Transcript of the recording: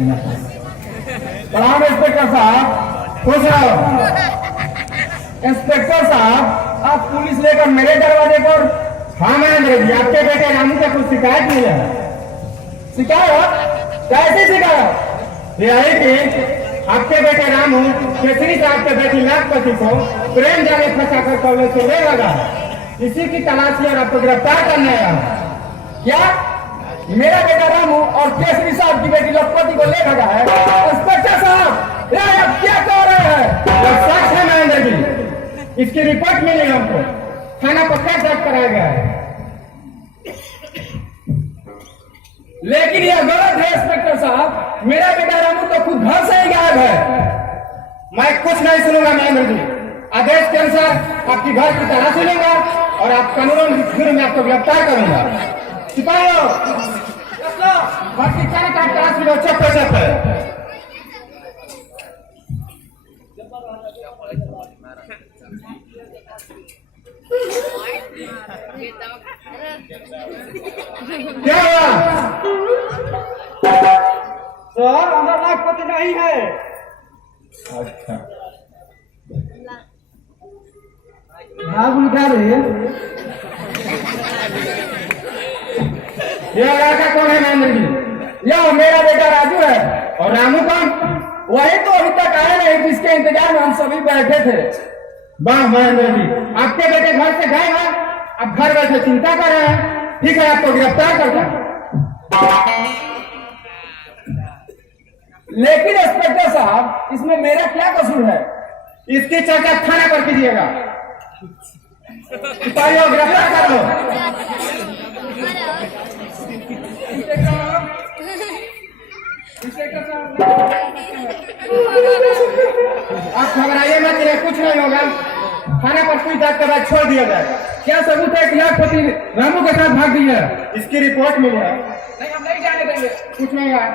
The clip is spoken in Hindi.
सलाम इंस्पेक्टर साहब, खुश रहो। इंस्पेक्टर साहब, आप पुलिस लेकर मेरे दरवाजे पर। हाँ महेंद्र जी, आपके बेटे रामू का कुछ शिकायत नहीं है। शिकायत? कैसी शिकायत? ये है कि आपके बेटे रामू केसरी साहब के बेटी लाखपति को प्रेम जाले फंसा कर कॉलेज से ले लगा है। इसी की तलाश में आपको गिरफ्तार करने आया हूँ। क्या मेरा बेटा रामू और केसरी साहब की बेटी लखपति को ले भगा है? इंस्पेक्टर साहब, ये आप क्या कह रहे हैं? यह सच है महेंद्र जी, इसकी रिपोर्ट मिली हमको, थाना पर केस दर्ज कराया गया है। लेकिन यह गलत है इंस्पेक्टर साहब, मेरा बेटा रामू तो खुद घर से ही गायब है। मैं कुछ नहीं सुनूंगा महेंद्र जी, आदेश के अनुसार आपकी घर की तलाशी लूंगा और आप कानून की फिर में आपको गिरफ्तार करूंगा। सिपाहियों, घर की चारों तरफ तलाशी लो, चप्पे चप्पे। क्या हुआ? सर, अंदर लाखपति नहीं है। अच्छा, क्या रही है? यह लड़का कौन है महेंद्र जी? यह मेरा बेटा राजू है। और रामू कौन? वही तो अभी तक आया नहीं, जिसके इंतजार में हम सभी बैठे थे। वाह महेंद्र जी, आपके बेटे घर से गए हैं, अब घर बैठे चिंता कर रहे हैं। ठीक है, आपको गिरफ्तार करता हूं। लेकिन इंस्पेक्टर साहब, इसमें मेरा क्या कसूर है? इसकी चर्चा थाना पर कीजिएगा। सिपाहियों, गिरफ्तार कर लो। आप घबराइए मत, कुछ नहीं होगा। थाना पर पूछताछ के बाद छोड़ दिया जाएगा। क्या सबूत है कि लाखपति रामू के साथ भाग गई है? इसकी रिपोर्ट मिली है। नहीं, हम नहीं जाने देंगे। कुछ नहीं है।